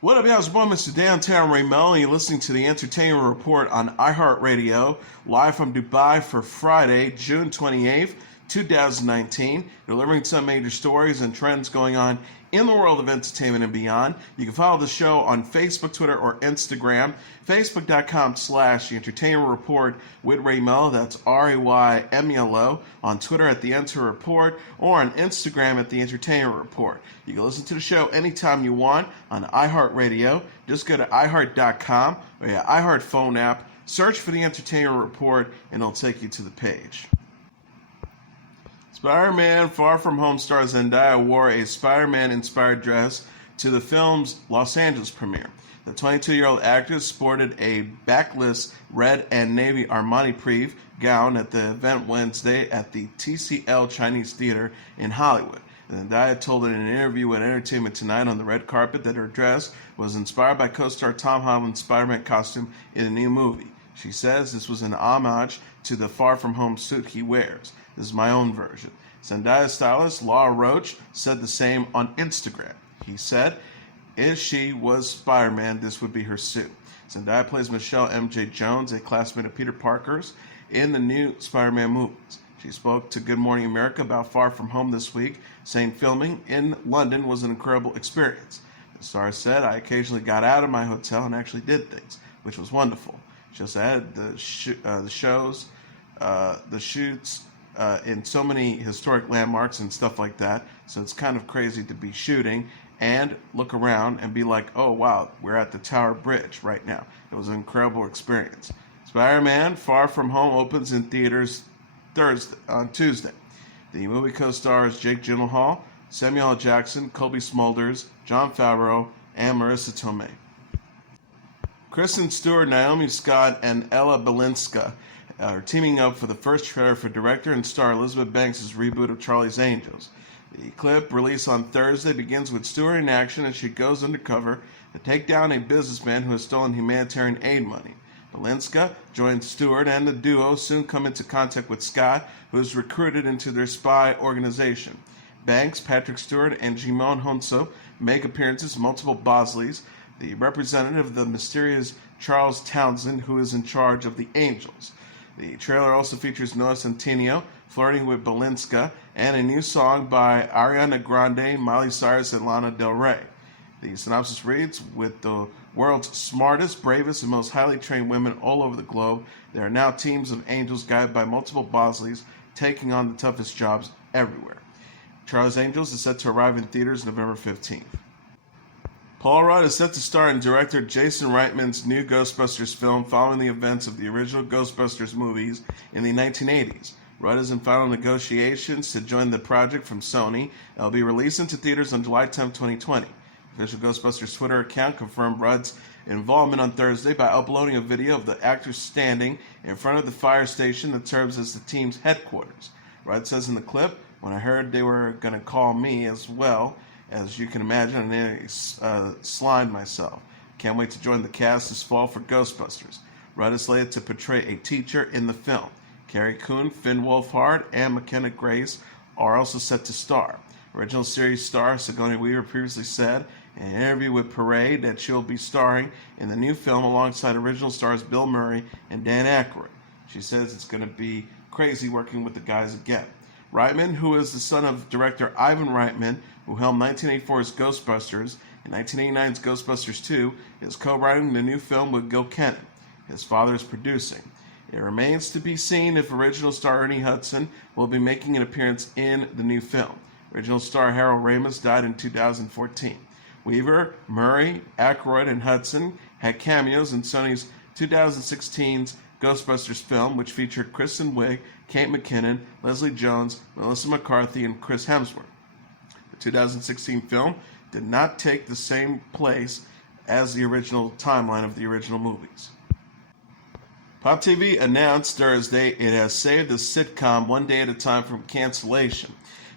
What up, y'all? It's your boy, Mr. Downtown Ray Melo, and you're listening to the Entertainment Report on iHeartRadio, live from Dubai for Friday, June 28th, 2019, delivering some major stories and trends going on in the world of entertainment and beyond. You can follow the show on Facebook, Twitter, or Instagram. Facebook.com/The Entertainment Report with Ray Melo. That's RAYMELO. On Twitter at The Enter Report, or on Instagram at The Entertainment Report. You can listen to the show anytime you want on iHeartRadio. Just go to iHeart.com or your iHeart phone app, search for The Entertainment Report, and it'll take you to the page. Spider-Man Far From Home star Zendaya wore a Spider-Man-inspired dress to the film's Los Angeles premiere. The 22-year-old actress sported a backless red and navy Armani Prive gown at the event Wednesday at the TCL Chinese Theater in Hollywood. Zendaya told in an interview with Entertainment Tonight on the red carpet that her dress was inspired by co-star Tom Holland's Spider-Man costume in the new movie. She says this was an homage to the Far From Home suit he wears. This is my own version. Zendaya's stylist, Laura Roach, said the same on Instagram. He said, if she was Spider-Man, this would be her suit. Zendaya plays Michelle M.J. Jones, a classmate of Peter Parker's, in the new Spider-Man movies. She spoke to Good Morning America about Far From Home this week, saying filming in London was an incredible experience. The star said, I occasionally got out of my hotel and actually did things, which was wonderful. She also added the shoots in so many historic landmarks and stuff like that, so it's kind of crazy to be shooting and look around and be like, oh wow, we're at the Tower Bridge right now. It was an incredible experience. Spider-Man Far From Home opens in theaters Tuesday. The movie co-stars Jake Gyllenhaal, Samuel L. Jackson, Colby Smulders, Jon Favreau, and Marissa Tomei. Kristen Stewart, Naomi Scott, and Ella Balinska are teaming up for the first trailer for director and star Elizabeth Banks' reboot of Charlie's Angels. The clip, released on Thursday, begins with Stewart in action as she goes undercover to take down a businessman who has stolen humanitarian aid money. Balinska joins Stewart, and the duo soon come into contact with Scott, who is recruited into their spy organization. Banks, Patrick Stewart, and Jimon Honso make appearances in multiple Bosleys, the representative of the mysterious Charles Townsend, who is in charge of the Angels. The trailer also features Noah Centineo flirting with Balinska and a new song by Ariana Grande, Miley Cyrus, and Lana Del Rey. The synopsis reads, with the world's smartest, bravest, and most highly trained women all over the globe, there are now teams of angels guided by multiple Bosleys taking on the toughest jobs everywhere. Charlie's Angels is set to arrive in theaters November 15th. Paul Rudd is set to star in director Jason Reitman's new Ghostbusters film following the events of the original Ghostbusters movies in the 1980s. Rudd is in final negotiations to join the project from Sony, and will be released into theaters on July 10, 2020. Official Ghostbusters Twitter account confirmed Rudd's involvement on Thursday by uploading a video of the actors standing in front of the fire station that serves as the team's headquarters. Rudd says in the clip, when I heard they were going to call me as well, as you can imagine, I nearly slimed myself. Can't wait to join the cast this fall for Ghostbusters. Rudd is slated to portray a teacher in the film. Carrie Coon, Finn Wolfhard, and McKenna Grace are also set to star. Original series star Sigourney Weaver previously said in an interview with Parade that she'll be starring in the new film alongside original stars Bill Murray and Dan Aykroyd. She says it's going to be crazy working with the guys again. Reitman, who is the son of director Ivan Reitman, who helmed 1984's Ghostbusters and 1989's Ghostbusters 2, is co-writing the new film with Gil Kenan. His father is producing. It remains to be seen if original star Ernie Hudson will be making an appearance in the new film. Original star Harold Ramis died in 2014. Weaver, Murray, Aykroyd, and Hudson had cameos in Sony's 2016's Ghostbusters film, which featured Kristen Wiig, Kate McKinnon, Leslie Jones, Melissa McCarthy, and Chris Hemsworth. The 2016 film did not take the same place as the original timeline of the original movies. Pop TV announced Thursday it has saved the sitcom One Day at a Time from cancellation.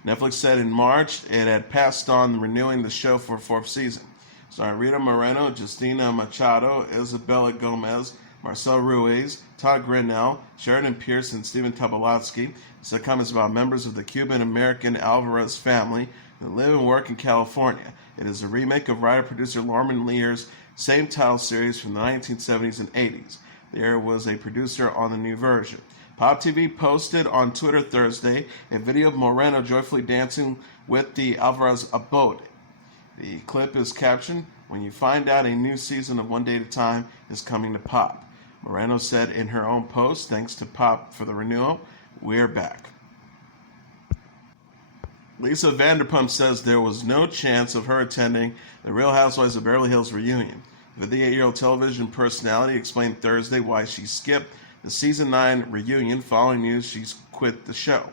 Netflix said in March it had passed on renewing the show for a fourth season. Starring Rita Moreno, Justina Machado, Isabella Gomez, Marcel Ruiz, Todd Grinnell, Sheridan Pierce, and Stephen Tobolowsky. The sitcom is about members of the Cuban-American Alvarez family who live and work in California. It is a remake of writer-producer Norman Lear's same title series from the 1970s and 80s. Lear was a producer on the new version. Pop TV posted on Twitter Thursday a video of Moreno joyfully dancing with the Alvarez Abode. The clip is captioned, "When you find out a new season of One Day at a Time is coming to Pop." Moreno said in her own post, "Thanks to Pop for the renewal, we're back." Lisa Vanderpump says there was no chance of her attending the Real Housewives of Beverly Hills reunion. The 58-year-old television personality explained Thursday why she skipped the Season 9 reunion following news she's quit the show.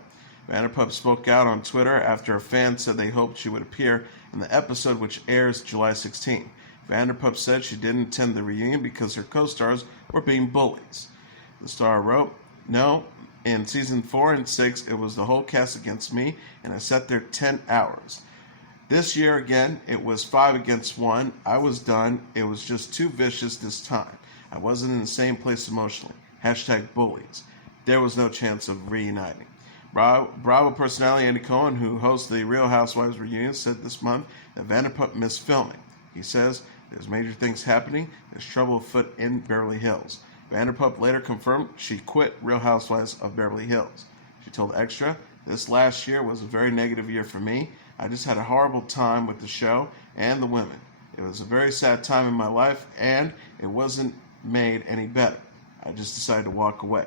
Vanderpump spoke out on Twitter after a fan said they hoped she would appear in the episode, which airs July 16. Vanderpump said she didn't attend the reunion because her co-stars were being bullies. The star wrote, "No, in season 4 and 6, it was the whole cast against me, and I sat there 10 hours. This year again, it was 5 against 1. I was done. It was just too vicious this time. I wasn't in the same place emotionally. #bullies. There was no chance of reuniting." Bravo personality Andy Cohen, who hosts the Real Housewives reunion, said this month that Vanderpump missed filming. He says, "There's major things happening. There's trouble afoot in Beverly Hills." Vanderpump later confirmed she quit Real Housewives of Beverly Hills. She told Extra, "This last year was a very negative year for me. I just had a horrible time with the show and the women. It was a very sad time in my life, and it wasn't made any better. I just decided to walk away."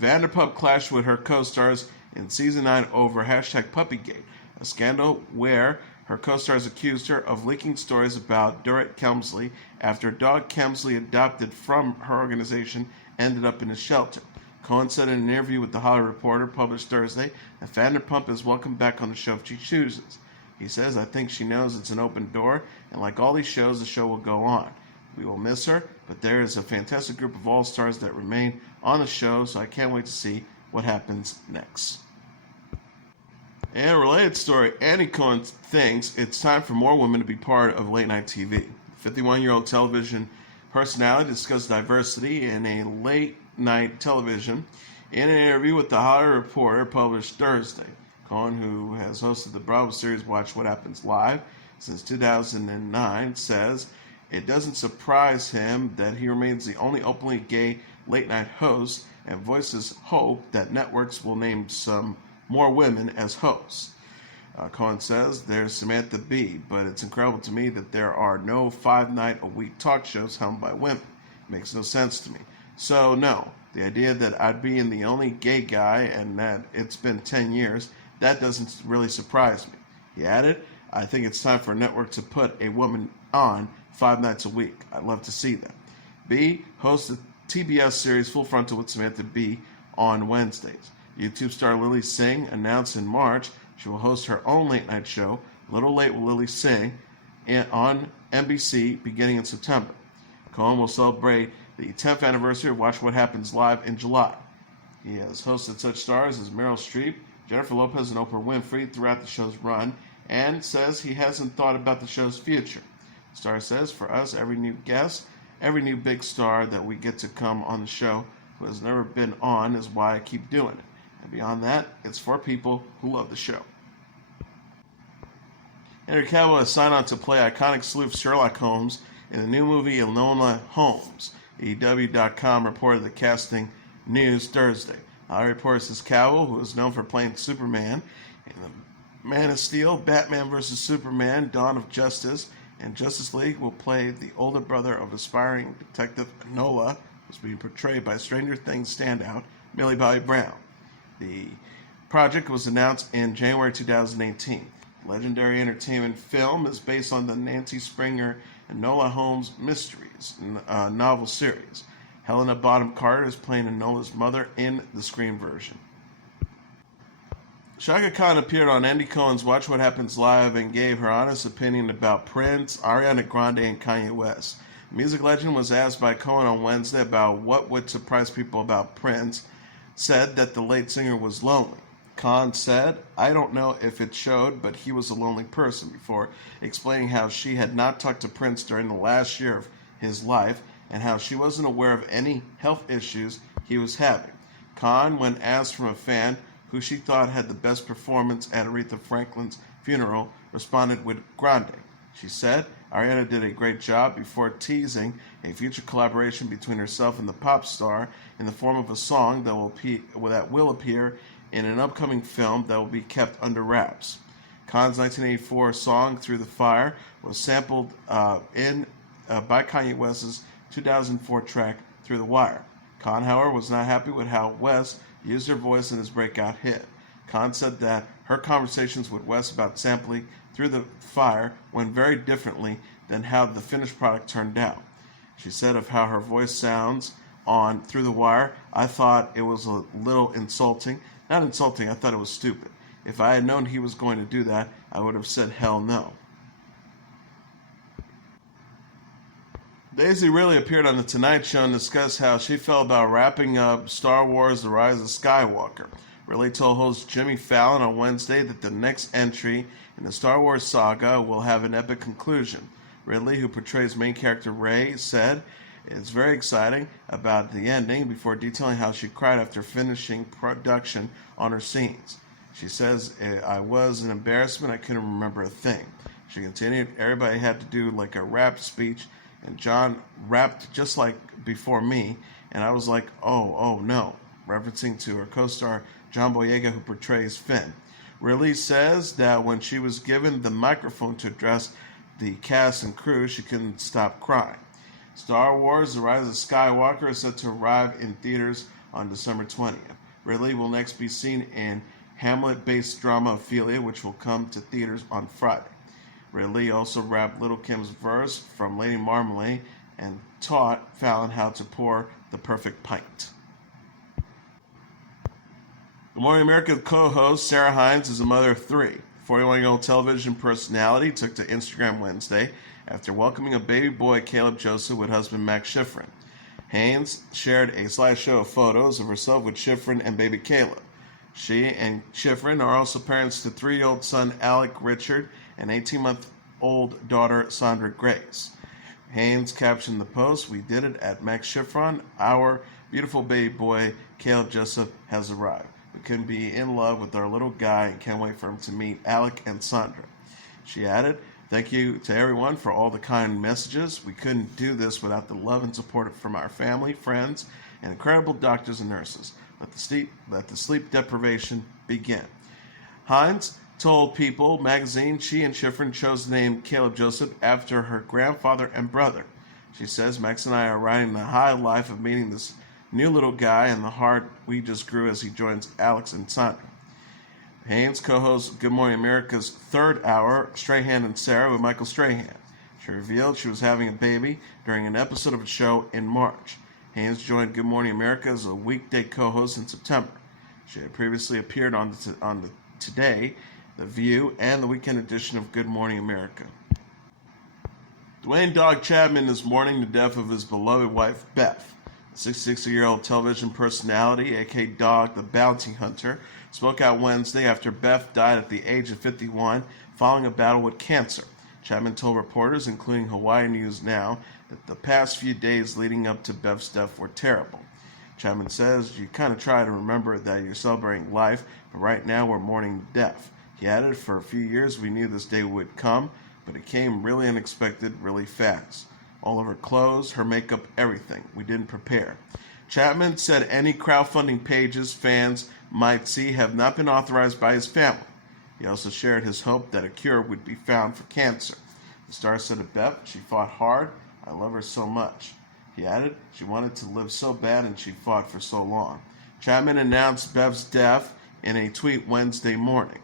Vanderpump clashed with her co-stars in Season 9 over #Puppygate, a scandal where her co-stars accused her of leaking stories about Dorrit Kemsley after a dog Kemsley adopted from her organization ended up in a shelter. Cohen said in an interview with The Hollywood Reporter published Thursday that Vanderpump is welcome back on the show if she chooses. He says, "I think she knows it's an open door, and like all these shows, the show will go on. We will miss her, but there is a fantastic group of all-stars that remain on the show, so I can't wait to see what happens next." And a related story, Andy Cohen thinks it's time for more women to be part of late-night TV. The 51-year-old television personality discussed diversity in a late-night television in an interview with The Hollywood Reporter published Thursday. Cohen, who has hosted the Bravo series Watch What Happens Live since 2009, says it doesn't surprise him that he remains the only openly gay late-night host and voices hope that networks will name some more women as hosts. Cohen says, "There's Samantha Bee, but it's incredible to me that there are no 5-night-a-week talk shows helmed by women. It makes no sense to me. So no, the idea that I'd be in the only gay guy and that it's been 10 years, that doesn't really surprise me." He added, "I think it's time for a network to put a woman on 5 nights a week. I'd love to see that." Bee hosts the TBS series Full Frontal with Samantha Bee on Wednesdays. YouTube star Lily Singh announced in March she will host her own late-night show, Little Late with Lily Singh, on NBC beginning in September. Cohen will celebrate the 10th anniversary of Watch What Happens Live in July. He has hosted such stars as Meryl Streep, Jennifer Lopez, and Oprah Winfrey throughout the show's run, and says he hasn't thought about the show's future. The star says, "For us, every new guest, every new big star that we get to come on the show who has never been on is why I keep doing it. And beyond that, it's for people who love the show." Henry Cavill has signed on to play iconic sleuth Sherlock Holmes in the new movie Enola Holmes. EW.com reported the casting news Thursday. Our report says Cavill, who is known for playing Superman in the Man of Steel, Batman vs. Superman, Dawn of Justice, and Justice League, will play the older brother of aspiring detective Enola, who's being portrayed by Stranger Things standout Millie Bobby Brown. The project was announced in January 2018. The legendary entertainment film is based on the Nancy Springer Enola Holmes Mysteries novel series. Helena Bonham Carter is playing Enola's mother in the screen version. Shaka Khan appeared on Andy Cohen's Watch What Happens Live and gave her honest opinion about Prince, Ariana Grande, and Kanye West. The music legend was asked by Cohen on Wednesday about what would surprise people about Prince, said that the late singer was lonely. Khan said, "I don't know if it showed, but he was a lonely person," before explaining how she had not talked to Prince during the last year of his life and how she wasn't aware of any health issues he was having. Khan, when asked from a fan who she thought had the best performance at Aretha Franklin's funeral, responded with Grande. She said Ariana did a great job before teasing a future collaboration between herself and the pop star in the form of a song that will appear in an upcoming film that will be kept under wraps. Khan's 1984 song "Through the Fire" was sampled by Kanye West's 2004 track "Through the Wire." Khan, however, was not happy with how West used her voice in his breakout hit. Khan said that her conversations with West about sampling "Through the Fire" went very differently than how the finished product turned out. She said of how her voice sounds on "Through the Wire," "I thought it was a little insulting. Not insulting, I thought it was stupid. If I had known he was going to do that, I would have said hell no." Daisy Ridley appeared on The Tonight Show and discussed how she felt about wrapping up Star Wars The Rise of Skywalker. Ridley told host Jimmy Fallon on Wednesday that the next entry in the Star Wars saga will have an epic conclusion. Ridley, who portrays main character Rey, said it's very exciting about the ending before detailing how she cried after finishing production on her scenes. She says, "I was an embarrassment. I couldn't remember a thing." She continued, "Everybody had to do like a rap speech, and John rapped just like before me, and I was like, oh no," referencing to her co-star John Boyega, who portrays Finn. Ridley says that when she was given the microphone to address the cast and crew, she couldn't stop crying. Star Wars The Rise of Skywalker is set to arrive in theaters on December 20th. Ridley will next be seen in Hamlet-based drama Ophelia, which will come to theaters on Friday. Ridley also rapped Little Kim's verse from Lady Marmalade and taught Fallon how to pour the perfect pint. Good Morning America co-host Sarah Hines is a mother of three. 41-year-old television personality took to Instagram Wednesday after welcoming a baby boy, Caleb Joseph, with husband Max Schifrin. Haynes shared a slideshow of photos of herself with Schifrin and baby Caleb. She and Schifrin are also parents to 3-year-old son Alec Richard and 18-month-old daughter Sandra Grace. Haynes captioned the post, "We did it at Max Schifrin. Our beautiful baby boy, Caleb Joseph, has arrived. We couldn't be in love with our little guy and can't wait for him to meet Alec and Sandra." She added, "Thank you to everyone for all the kind messages. We couldn't do this without the love and support from our family, friends, and incredible doctors and nurses. Let the sleep deprivation begin." Hines told People magazine she and Schifrin chose the name Caleb Joseph after her grandfather and brother. She says, "Max and I are riding the high life of meeting this new little guy and the heart we just grew as he joins Alex and Sandra." Haynes co-hosts Good Morning America's third hour, Strahan and Sarah, with Michael Strahan. She revealed she was having a baby during an episode of a show in March. Haynes joined Good Morning America as a weekday co-host in September. She had previously appeared on the Today, The View, and the weekend edition of Good Morning America. Dwayne "Dog" Chapman is mourning the death of his beloved wife, Beth. The 66-year-old television personality, aka Dog the Bounty Hunter, spoke out Wednesday after Beth died at the age of 51 following a battle with cancer. Chapman told reporters, including Hawaii News Now, that the past few days leading up to Beth's death were terrible. Chapman says, "You kind of try to remember that you're celebrating life, but right now we're mourning death." He added, "For a few years we knew this day would come, but it came really unexpected, really fast. All of her clothes, her makeup, everything. We didn't prepare." Chapman said any crowdfunding pages fans might see have not been authorized by his family. He also shared his hope that a cure would be found for cancer. The star said of Beth, "She fought hard. I love her so much." He added, "She wanted to live so bad and she fought for so long." Chapman announced Beth's death in a tweet Wednesday morning.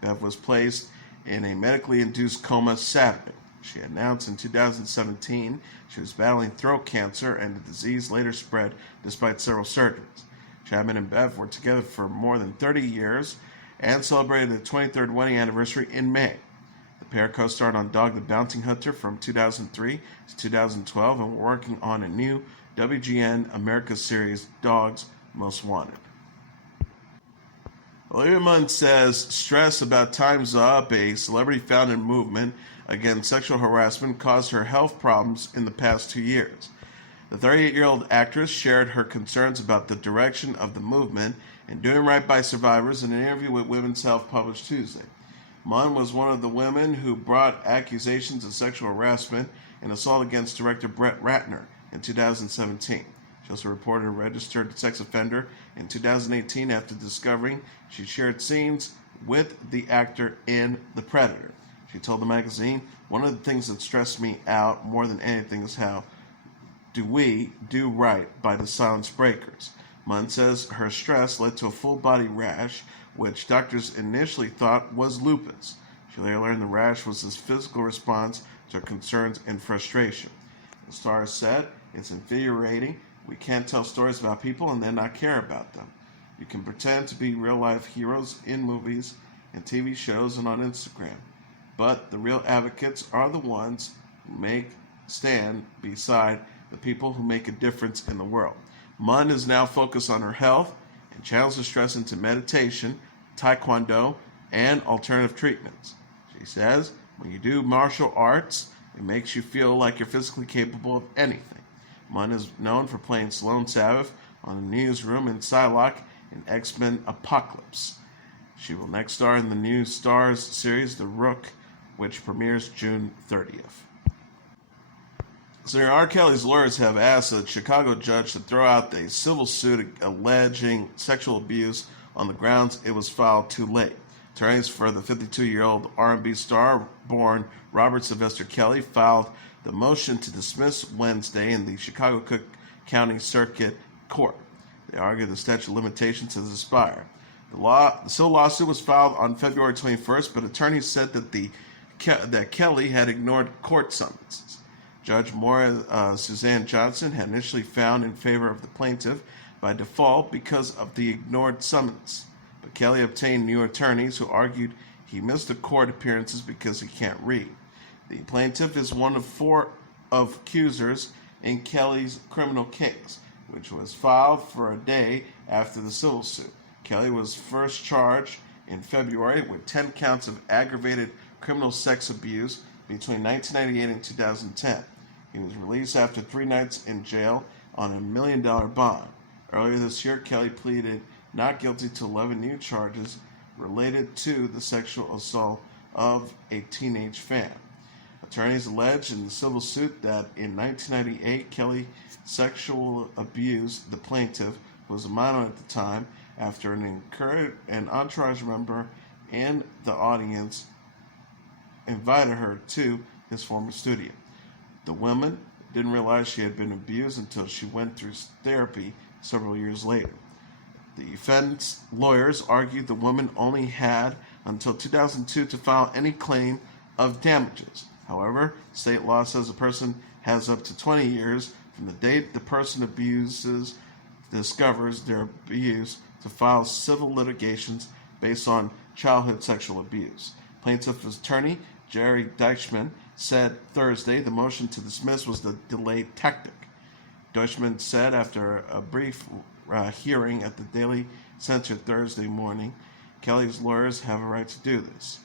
Beth was placed in a medically induced coma Saturday. She announced in 2017 she was battling throat cancer, and the disease later spread despite several surgeries. Chapman and Beth were together for more than 30 years and celebrated their 23rd wedding anniversary in May. The pair co-starred on Dog the Bounty Hunter from 2003 to 2012 and were working on a new WGN America series, Dogs Most Wanted. Olivia Munn says stress about Time's Up, a celebrity-founded movement against sexual harassment, caused her health problems in the past 2 years. The 38-year-old actress shared her concerns about the direction of the movement and doing right by survivors in an interview with Women's Health published Tuesday. Munn was one of the women who brought accusations of sexual harassment and assault against director Brett Ratner in 2017. She also reported a registered sex offender in 2018 after discovering she shared scenes with the actor in The Predator. She told the magazine, "One of the things that stressed me out more than anything is how do we do right by the silence breakers." Munn says her stress led to a full-body rash, which doctors initially thought was lupus. She later learned the rash was his physical response to her concerns and frustration. The star said, "It's infuriating. We can't tell stories about people and then not care about them. You can pretend to be real-life heroes in movies and TV shows and on Instagram, but the real advocates are the ones who stand beside the people who make a difference in the world." Munn is now focused on her health and channels her stress into meditation, taekwondo, and alternative treatments. She says, "When you do martial arts, it makes you feel like you're physically capable of anything." Munn is known for playing Sloane Sabbath on the Newsroom in Psylocke in X-Men Apocalypse. She will next star in the new Starz series The Rook, which premieres June 30th. Singer R. Kelly's lawyers have asked a Chicago judge to throw out a civil suit alleging sexual abuse on the grounds it was filed too late. Attorneys for the 52-year-old R&B star born Robert Sylvester Kelly filed the motion to dismiss Wednesday in the Chicago Cook County Circuit Court. They argued the statute of limitations has expired. The civil lawsuit was filed on February 21st, but attorneys said that Kelly had ignored court summonses. Judge Maura Suzanne Johnson had initially found in favor of the plaintiff by default because of the ignored summons, but Kelly obtained new attorneys who argued he missed the court appearances because he can't read. The plaintiff is one of 4 accusers in Kelly's criminal case, which was filed for a day after the civil suit. Kelly was first charged in February with 10 counts of aggravated criminal sex abuse between 1998 and 2010. He was released after 3 nights in jail on $1 million bond. Earlier this year, Kelly pleaded not guilty to 11 new charges related to the sexual assault of a teenage fan. Attorneys alleged in the civil suit that in 1998, Kelly sexually abused the plaintiff, who was a minor at the time, after an entourage member in the audience invited her to his former studio. The woman didn't realize she had been abused until she went through therapy several years later. The defense lawyers argued the woman only had until 2002 to file any claim of damages. However, state law says a person has up to 20 years from the date the person discovers their abuse to file civil litigations based on childhood sexual abuse. Plaintiff's attorney Jerry Deichmann said Thursday the motion to dismiss was the delayed tactic. Deichmann said after a brief hearing at the Daily Center Thursday morning, Kelly's lawyers have a right to do this,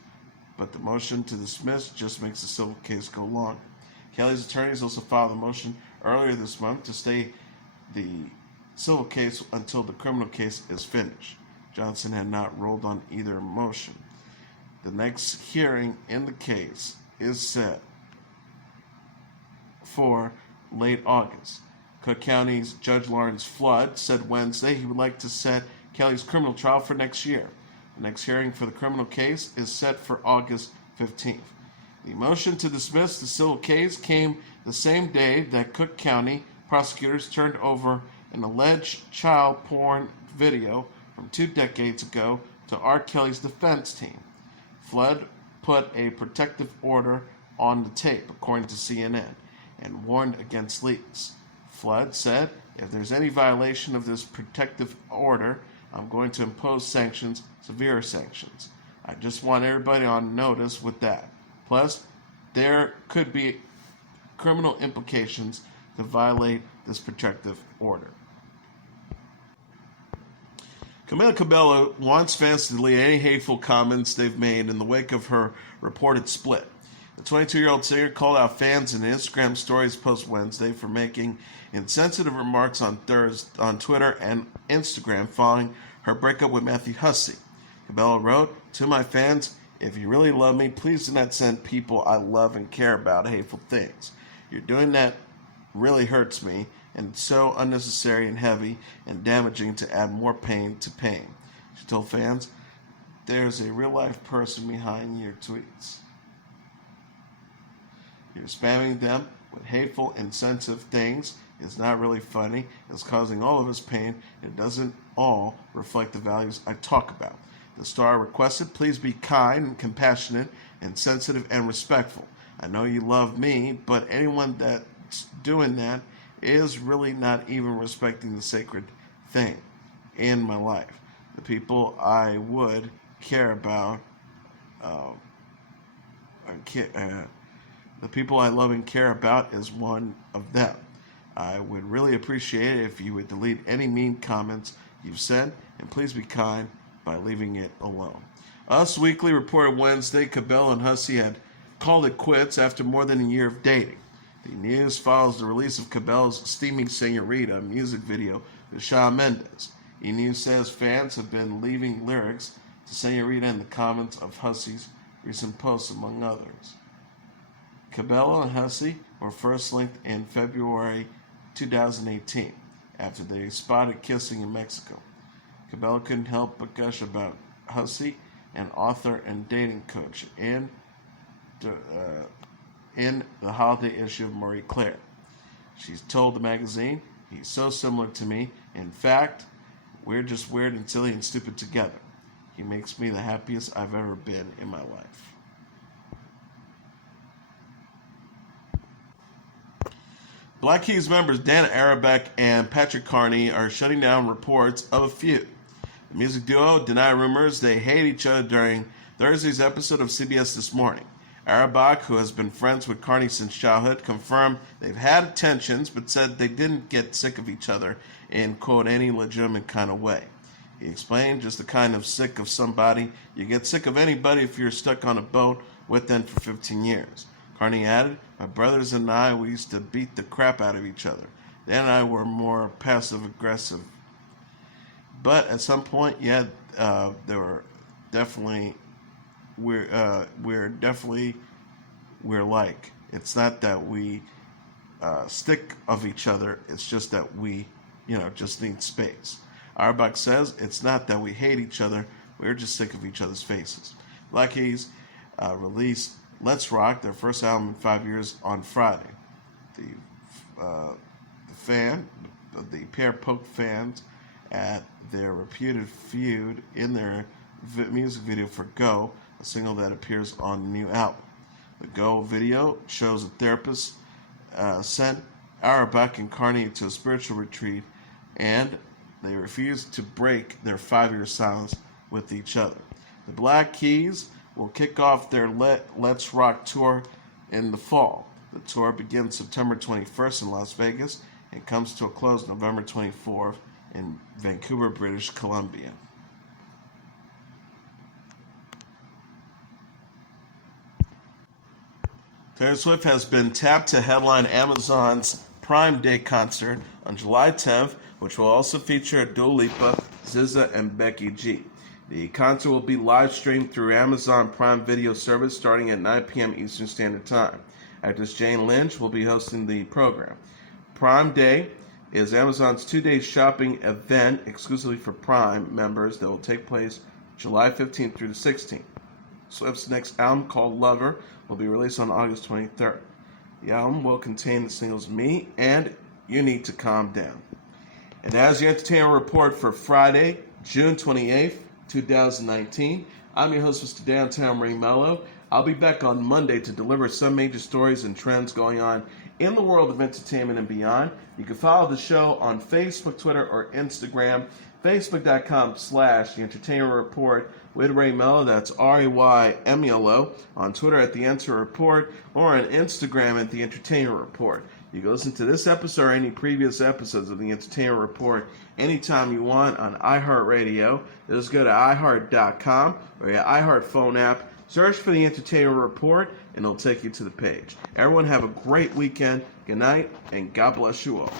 but the motion to dismiss just makes the civil case go longer. Kelly's attorneys also filed a motion earlier this month to stay the civil case until the criminal case is finished. Johnson had not ruled on either motion. The next hearing in the case is set for late August. Cook County's Judge Lawrence Flood said Wednesday he would like to set Kelly's criminal trial for next year. The next hearing for the criminal case is set for August 15th. The motion to dismiss the civil case came the same day that Cook County prosecutors turned over an alleged child porn video from 2 decades ago to R. Kelly's defense team. Flood put a protective order on the tape, according to CNN, and warned against leaks. Flood said, "If there's any violation of this protective order, I'm going to impose sanctions, severe sanctions. I just want everybody on notice with that. Plus, there could be criminal implications to violate this protective order." Camila Cabello wants fans to delete any hateful comments they've made in the wake of her reported split. The 22-year-old singer called out fans in an Instagram stories post Wednesday for making insensitive remarks on Twitter and Instagram following her breakup with Matthew Hussey. Cabello wrote, "To my fans, If you really love me, please do not send people I love and care about hateful things. You're doing that really hurts me, and it's so unnecessary and heavy and damaging to add more pain to pain. She told fans, there's a real-life person behind your tweets. You're spamming them with hateful, insensitive things. It's not really funny. It's causing all of us pain. It doesn't all reflect the values I talk about. The star requested, please be kind and compassionate and sensitive and respectful. I know you love me, but anyone that's doing that is really not even respecting the sacred thing in my life. The people I would care about, the people I love and care about is one of them. I would really appreciate it if you would delete any mean comments you've said, and please be kind by leaving it alone. Us Weekly reported Wednesday Cabell and Hussey had called it quits after more than a year of dating. The news follows the release of Cabell's Steaming Senorita music video with Shawn Mendes. E-News says fans have been leaving lyrics to Senorita in the comments of Hussey's recent posts, among others. Cabell and Hussey were first linked in February 2018 after they spotted kissing in Mexico. Cabell couldn't help but gush about Hussey, an author and dating coach, in the holiday issue of Marie Claire. She's told the magazine, he's so similar to me. In fact, we're just weird and silly and stupid together. He makes me the happiest I've ever been in my life. Black Keys members Dan Auerbach and Patrick Carney are shutting down reports of a feud. The music duo deny rumors they hate each other during Thursday's episode of CBS This Morning. Auerbach, who has been friends with Carney since childhood, confirmed they've had tensions but said they didn't get sick of each other in, quote, any legitimate kind of way. He explained, just the kind of sick of somebody. You get sick of anybody if you're stuck on a boat with them for 15 years. Carney added, my brothers and I, we used to beat the crap out of each other. Dan and I were more passive-aggressive. But at some point, there were definitely, we're like. It's not that we stick of each other. It's just that we, just need space. Auerbach says it's not that we hate each other. We're just sick of each other's faces. Black Keys released Let's Rock, their first album in 5 years, on Friday. The pair poked fans at their reputed feud in their music video for Go, a single that appears on the new album. The Go video shows a therapist sent Auerbach and Carney to a spiritual retreat, and they refused to break their 5-year silence with each other. The Black Keys will kick off their Let's Rock tour in the fall. The tour begins September 21st in Las Vegas and comes to a close November 24th in Vancouver, British Columbia. Taylor Swift has been tapped to headline Amazon's Prime Day concert on July 10th, which will also feature Dua Lipa, SZA, and Becky G. The concert will be live streamed through Amazon Prime Video service starting at 9 p.m. Eastern Standard Time. Actress Jane Lynch will be hosting the program. Prime Day is Amazon's 2-day shopping event exclusively for Prime members that will take place July 15th through the 16th. Swift's next album, called Lover, will be released on August 23rd. The album will contain the singles Me and You Need to Calm Down. And as your entertainment report for Friday, June 28th, 2019, I'm your host, Mr. Downtown Melo. I'll be back on Monday to deliver some major stories and trends going on in the world of entertainment and beyond. You can follow the show on Facebook, Twitter, or Instagram. Facebook.com/The Entertainment Report with Ray Melo. That's RAYMELO. On Twitter at The Enter Report, or on Instagram at The Entertainment Report. You can listen to this episode or any previous episodes of The Entertainment Report anytime you want on iHeartRadio. Just go to iHeart.com or your iHeart phone app. Search for The Entertainment Report, and it'll take you to the page. Everyone have a great weekend. Good night, and God bless you all.